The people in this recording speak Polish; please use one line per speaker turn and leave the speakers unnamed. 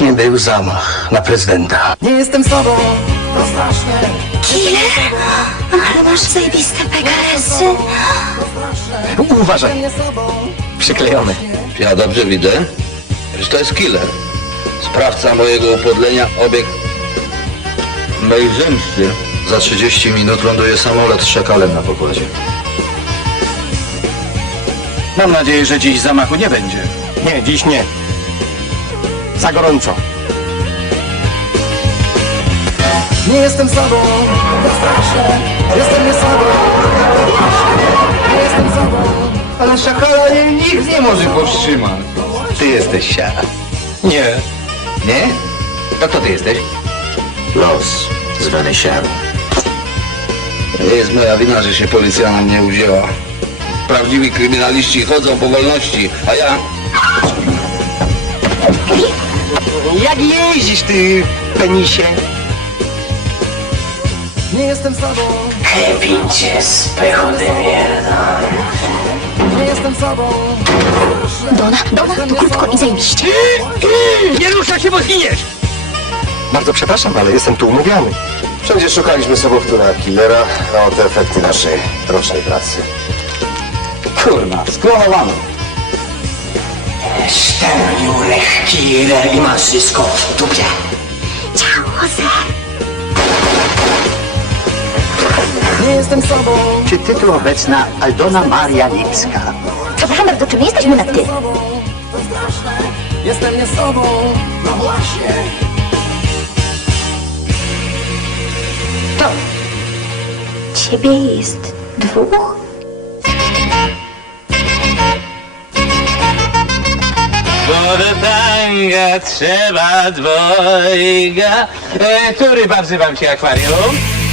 Nie był zamach na prezydenta.
Nie jestem z tobą, to no
Killer? Ale no, masz zajebiste PKS-y.
Uważaj. Przyklejony.
Ja dobrze widzę. to jest killer. Sprawca mojego upodlenia, obiekt mej zemsty. Za 30 minut ląduje samolot z szakalem na pokładzie.
Mam nadzieję, że dziś zamachu nie będzie.
Nie, dziś nie za gorąco. Nie, nie jestem sobą, to
straszne, jestem nie sobą, nie, nie, nie jestem sobą, ale szakala nie, nikt nie może powstrzymać.
Ty jesteś siara. Nie. Nie? To kto ty jesteś? Los, zwany siara.
To jest moja wina, że się policja mnie uzięła. Prawdziwi kryminaliści chodzą po wolności, a ja
jak jeździsz ty, penisie? Hey, pinchie, Dona, dono, Nie jestem sobą. tobą. Kępin cię z
ty mierda. Nie jestem z tobą. Dona, Dona, tu krótko i zajebiście.
Nie rusza się, bo zginiesz!
Bardzo przepraszam, ale jestem tu umówiony.
Wszędzie szukaliśmy sobowtóra killera, a oto efekty naszej rocznej pracy.
Kurna, skłonowany!
Jeszcze! Kire i ma w dupie.
Ciało ze.
Nie jestem sobą. Czy tytuł obecna Aldona nie Maria nie Lipska? Nie
Co za do to, czym jesteśmy na nie ty? Jestem Jestem nie sobą. No właśnie. To. Ciebie jest dwóch?
To do tanga trzeba dwojga e, Który bardzo wam się akwarium?